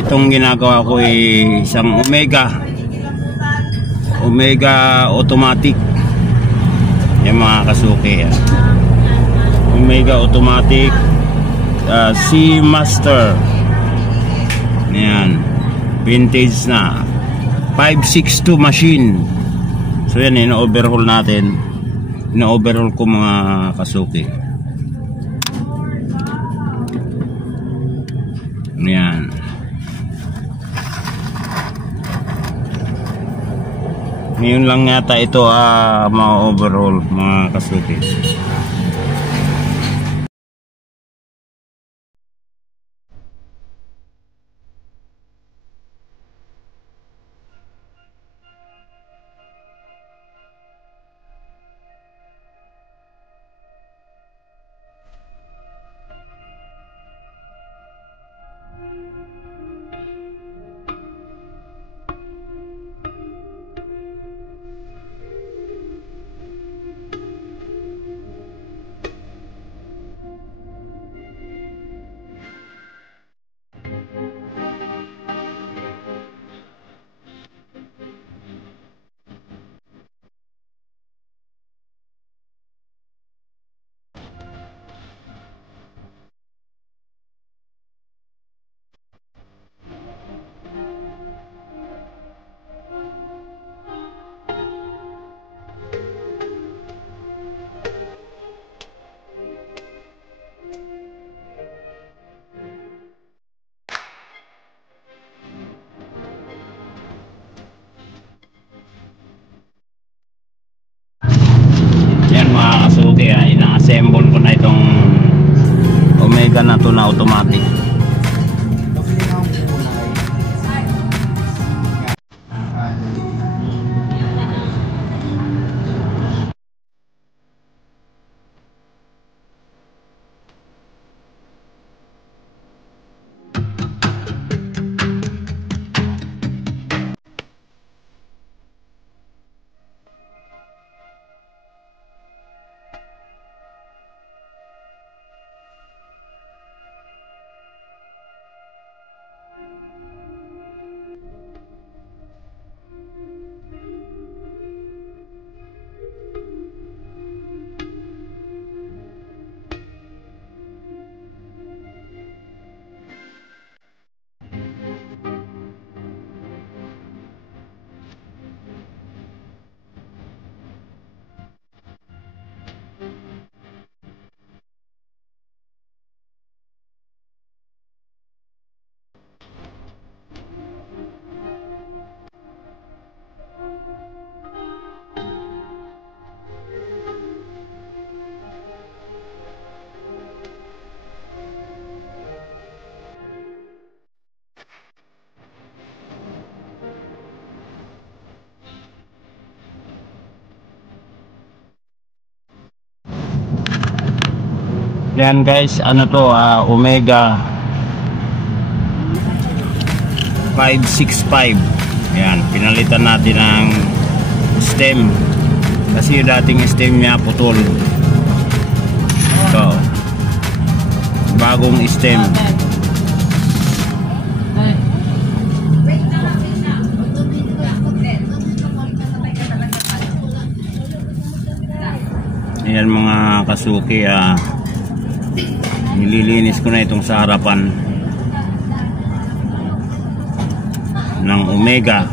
itong ginagawa ko ay isang Omega automatic. Yung mga kasuki Omega automatic Seamaster. Ayan, vintage na 562 machine. So yan, ino-overhaul natin. Ino-overhaul ko mga kasuki. Ayan. Ngayon lang yata ito ma-overhaul mga kasuki. Mga kasuki, ina-assemble ko na itong Omega na to na automatic. Yan guys, ano to, Omega 565. Yan, pinalitan natin ng stem kasi yung dating stem niya putol. So, bagong stem. Ayan mga kasuki, nililinis ko na itong sa harapan ng Omega.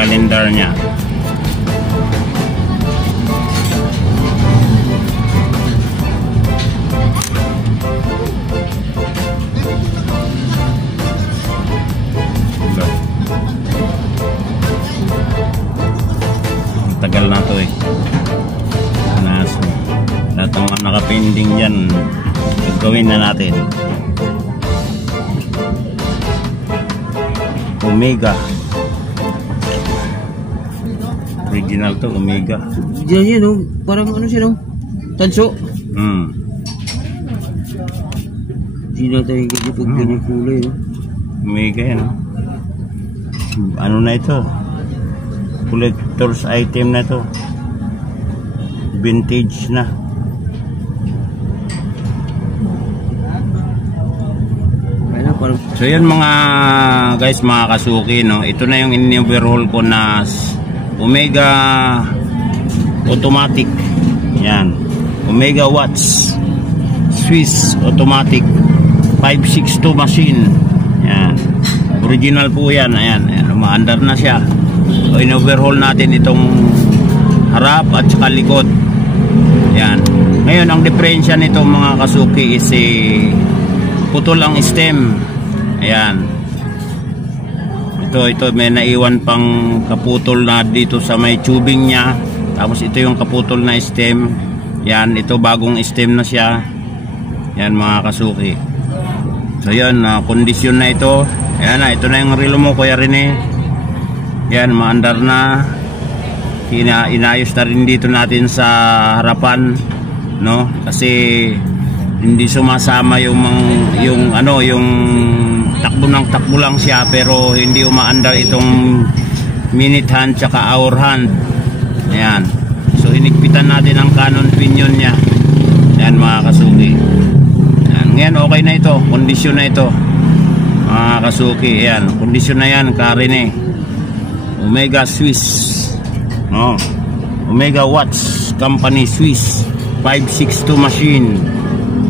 calendar niya. Tagal na to eh. Lahat ng mga nakapending dyan, gagawin na natin. Omega. Original to, Omega. Diyan yun, no? Parang ano siya, no? Tanso. Hindi na tayo kasi pag ganyan kulay, no? Omega yan, no? Ano na ito? Collector's item na to. Vintage na. So yan mga guys, mga kasuki, no? Ito na yung in-overhaul ko na Omega automatic. Yan. Omega watts Swiss automatic 562 machine. Yan. Original po yan. Ayan. Umaandar na siya. So in-overhaul natin itong harap at saka likod. Yan. Ngayon ang diferensya nito mga kasuki is putol ang stem. Ayan. Ito may naiwan pang kaputol na dito sa may tubing niya. Tapos ito yung kaputol na stem. Yan, ito bagong stem na siya. Yan mga kasuki. So yan, kondisyon na ito. Ayan na, ito na yung relo mo Kuya Rene. Yan, maandar na. Inayos na rin dito natin sa harapan, no? Kasi hindi sumasama yung takbo lang siya, pero hindi umaandar itong minute hand tsaka hour hand. Ayan. So hinigpitan natin ang cannon pinion niya. Ayan mga kasuki. Ayan. Ngayon okay na ito, kondisyon na ito mga kasuki. Ayan, kondisyon na yan Karine. Omega Swiss, no? Omega watts company Swiss 562 machine.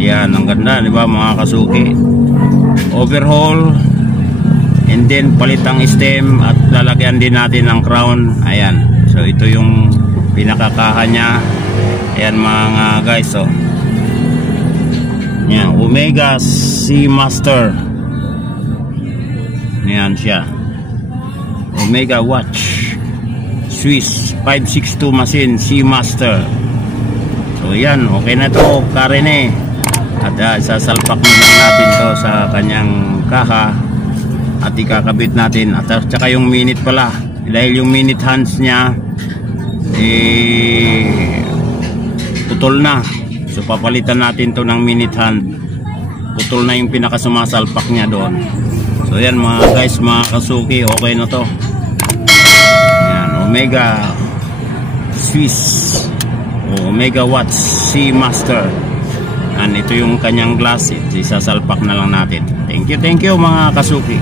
Yan, ang ganda, di ba mga kasuki? Overhaul, and then palit ang stem at lalagyan din natin ng crown. Ayan, so ito yung pinakakaha niya. Ayan mga guys, so yan, Omega Seamaster. Ayan siya, Omega watch Swiss 562 machine Seamaster. So yan, okay na to Karine. At sasalpak na lang natin to sa kanyang kaha at ikakabit natin. At saka yung minute pala, dahil yung minute hands niya putol na, so papalitan natin to ng minute hand. Putol na yung pinakasumasalpak niya doon. So yan mga guys, mga kasuki, okay na to. Yan, Omega Swiss Omega watts Seamaster. And ito yung kanyang glass, isasalpak na lang natin. Thank you mga kasuki.